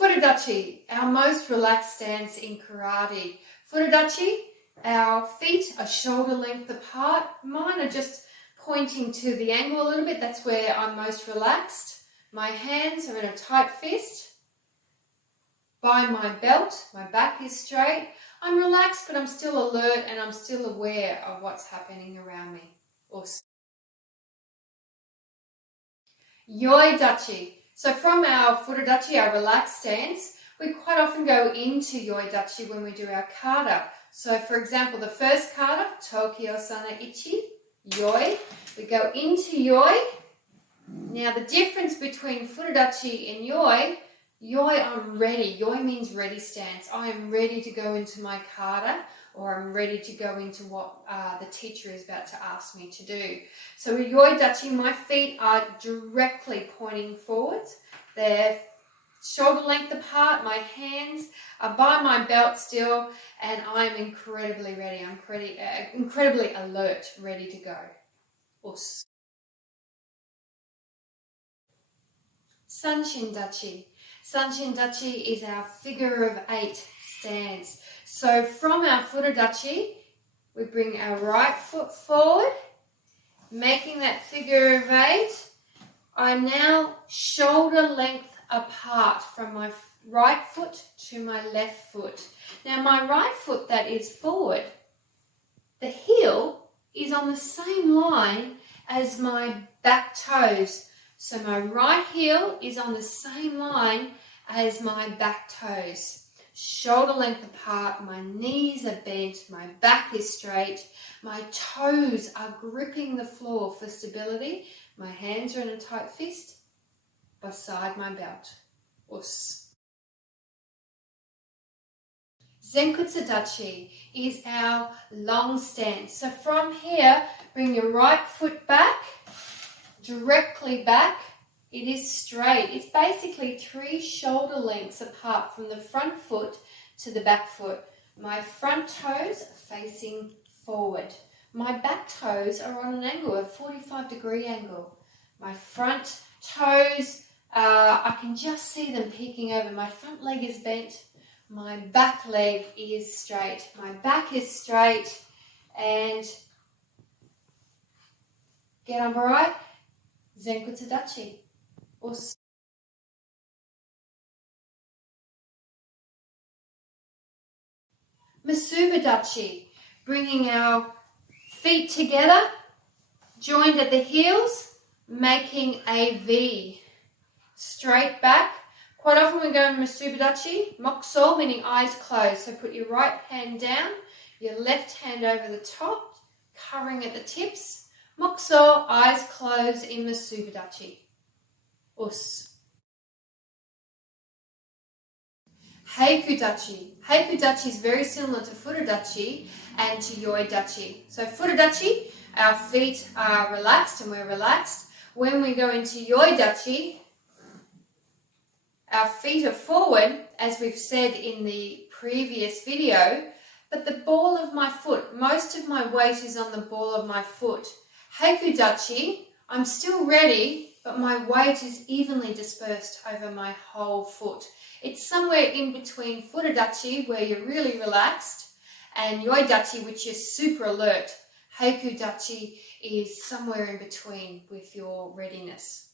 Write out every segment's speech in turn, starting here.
Furudachi, our most relaxed stance in karate. Furudachi, our feet are shoulder length apart. Mine are just pointing to the ankle a little bit. That's where I'm most relaxed. My hands are in a tight fist. By my belt, my back is straight. I'm relaxed, but I'm still alert and I'm still aware of what's happening around me. Yoi Dachi. So from our Furudachi, our relaxed stance, we quite often go into Yoi Dachi when we do our kata. So for example, the first kata, Tokyo Sana Ichi, Yoi. We go into Yoi. Now the difference between Furudachi and Yoi, I'm ready. Yoi means ready stance. I am ready to go into my kata, or I'm ready to go into what the teacher is about to ask me to do. So with Yoi Dachi, my feet are directly pointing forwards. They're shoulder length apart. My hands are by my belt still, and I'm incredibly ready. I'm incredibly alert, ready to go. Sanshin Dachi. Sanshin Dachi is our figure of 8 stance. So from our Furudachi, we bring our right foot forward, making that figure of 8. I'm now shoulder length apart from my right foot to my left foot. Now my right foot that is forward, the heel is on the same line as my back toes. So my right heel is on the same line as my back toes. Shoulder length apart, my knees are bent, my back is straight, my toes are gripping the floor for stability. My hands are in a tight fist beside my belt. Zenkutsu Dachi is our long stance. So from here, bring your right foot back, directly back. It is straight. It's basically 3 shoulder lengths apart from the front foot to the back foot. My front toes are facing forward. My back toes are on an angle, a 45-degree angle. My front toes, I can just see them peeking over. My front leg is bent. My back leg is straight. My back is straight. And get upright. Zenkutsu Dachi. Masuba Dachi, bringing our feet together, joined at the heels, making a V. Straight back. Quite often we go in Masuba Dachi, Mokuso, meaning eyes closed. So put your right hand down, your left hand over the top, covering at the tips. Mokuso, eyes closed in Masuba Dachi. Heiku Dachi. Heiku Dachi is very similar to Furudachi and to Yoi Dachi. So Furudachi, our feet are relaxed and we're relaxed. When we go into Yoi Dachi, our feet are forward, as we've said in the previous video, but the ball of my foot, most of my weight is on the ball of my foot. Heiku Dachi, I'm still ready, but my weight is evenly dispersed over my whole foot. It's somewhere in between Furudachi, where you're really relaxed, and Yoi Dachi, which is super alert. Heiku Dachi is somewhere in between with your readiness.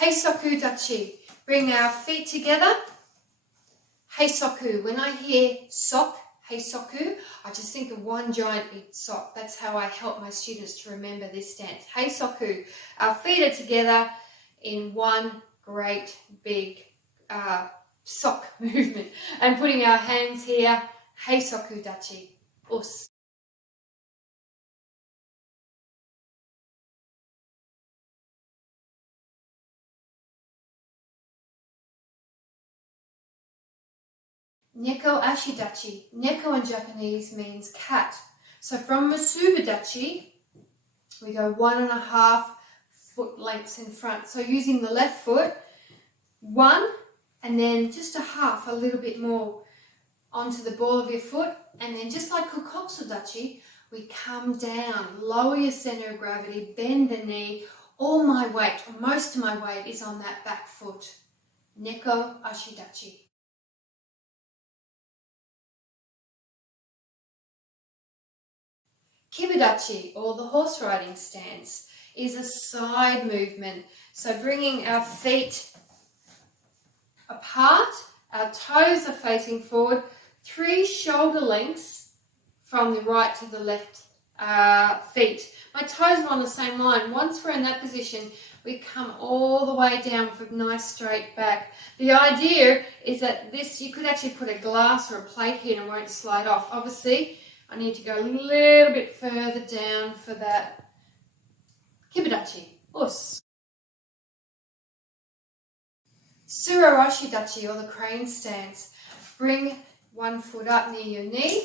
Heisoku Dachi. Bring our feet together. Heisoku. When I hear sok, Heisoku, I just think of one giant big sock. That's how I help my students to remember this stance. Heisoku. Our feet are together in one great big sock movement. And putting our hands here. Heisoku Dachi. Neko Ashidachi. Neko in Japanese means cat. So from Masuba Dachi, we go 1.5 foot lengths in front. So using the left foot, 1 and then just a little bit more onto the ball of your foot. And then just like Kukoksu Dachi, we come down, lower your center of gravity, bend the knee, All my weight, or most of my weight, is on that back foot. Neko Ashidachi. Kibidachi, or the horse riding stance, is a side movement. So bringing our feet apart, our toes are facing forward, 3 shoulder lengths from the right to the left feet. My toes are on the same line. Once we're in that position, we come all the way down with a nice straight back. The idea is that this, you could actually put a glass or a plate here and it won't slide off. Obviously, I need to go a little bit further down for that. Kibidachi. Us. Surarashidachi, or the crane stance. Bring one foot up near your knee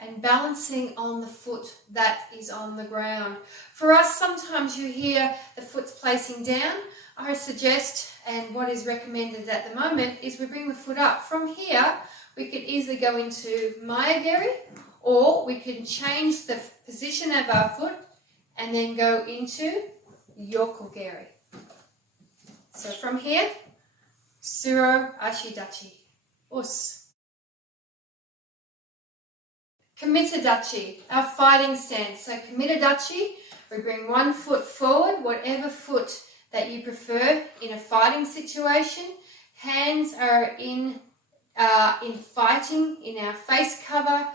and balancing on the foot that is on the ground. For us, sometimes you hear the foot's placing down. I suggest, and what is recommended at the moment, is we bring the foot up. From here, we could easily go into Maya-geri, or we can change the position of our foot and then go into Yoko-geri. So from here, Suro Ashidachi. Us. Kimidachi, our fighting stance. So Kimidachi, we bring one foot forward, whatever foot that you prefer in a fighting situation. Hands are in fighting, in our face cover.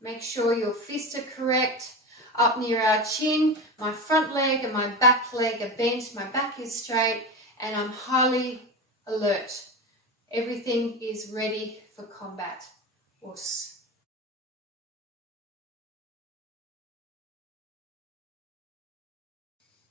Make sure your fists are correct. Up near our chin, my front leg and my back leg are bent. My back is straight and I'm highly alert. Everything is ready for combat. Us.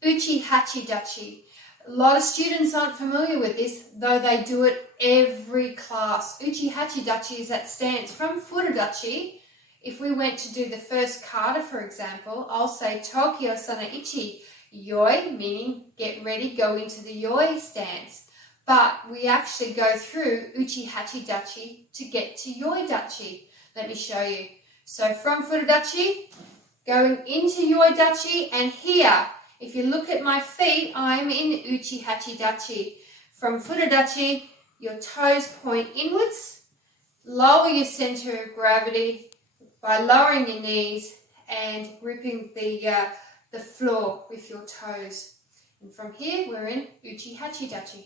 Uchi Hachi Dachi. A lot of students aren't familiar with this, though they do it every class. Uchi Hachi Dachi is that stance. From Furudachi, if we went to do the first kata, for example, I'll say Tokyo Sana Ichi Yoi, meaning get ready, go into the Yoi stance. But we actually go through Uchi Hachi Dachi to get to Yoi Dachi. Let me show you. So from Furudachi, going into Yoi Dachi, and here, if you look at my feet, I'm in Uchi Hachi Dachi. From Furudachi, your toes point inwards. Lower your center of gravity by lowering your knees and gripping the floor with your toes. And from here, we're in Uchi Hachi Dachi.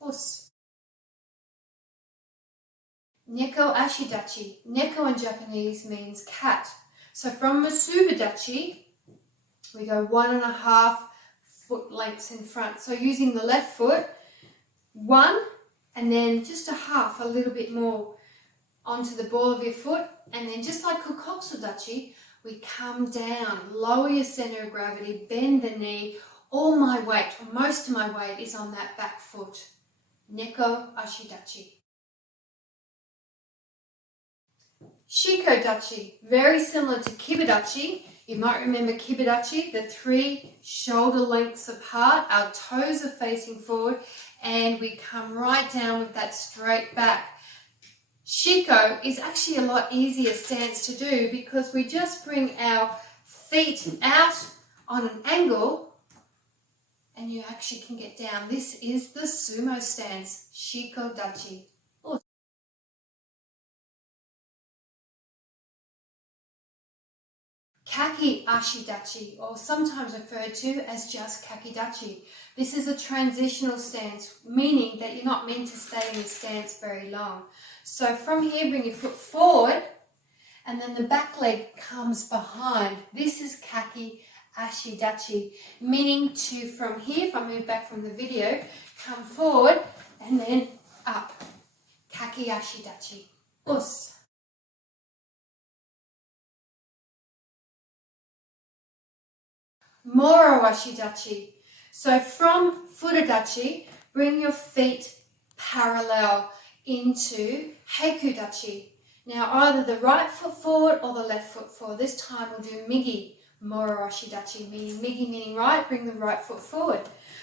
Us. Neko Ashidachi. Neko in Japanese means cat. So from Masuba-dachi, we go 1.5 foot lengths in front. So using the left foot, 1 and then just a half, a little bit more onto the ball of your foot. And then just like Kokotsu-dachi, we come down, lower your center of gravity, bend the knee. All my weight, or most of my weight, is on that back foot. Neko Ashidachi. Shiko-dachi, very similar to Kibidachi. You might remember Kibidachi, the 3 shoulder lengths apart, our toes are facing forward, and we come right down with that straight back. Shiko is actually a lot easier stance to do because we just bring our feet out on an angle and you actually can get down. This is the sumo stance, Shiko-dachi. Kaki Ashidachi, or sometimes referred to as just Kakidachi. This is a transitional stance, meaning that you're not meant to stay in this stance very long. So from here, bring your foot forward, and then the back leg comes behind. This is Kaki Ashidachi, meaning to, from here, if I move back from the video, come forward and then up. Kaki Ashidachi. Us. Moro Ashidachi. So from Furudachi, bring your feet parallel into Heikudachi. Now either the right foot forward or the left foot forward. This time we'll do Migi Moro Ashidachi, meaning Migi meaning right, bring the right foot forward.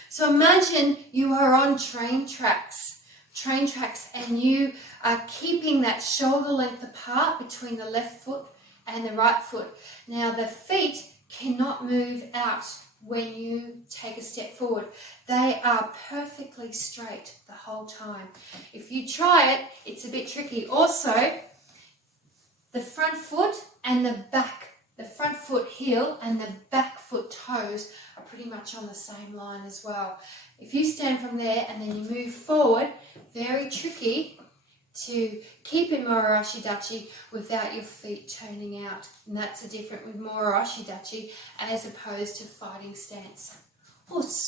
So imagine you are on train tracks, and you are keeping that shoulder length apart between the left foot and the right foot. Now the feet cannot move out when you take a step forward. They are perfectly straight the whole time. If you try it, it's a bit tricky. Also, the front foot and the front foot heel and the back foot toes are pretty much on the same line as well. If you stand from there and then you move forward, very tricky to keep in Moroshi Dachi without your feet turning out. And that's the difference with Moroshi Dachi as opposed to fighting stance. Us.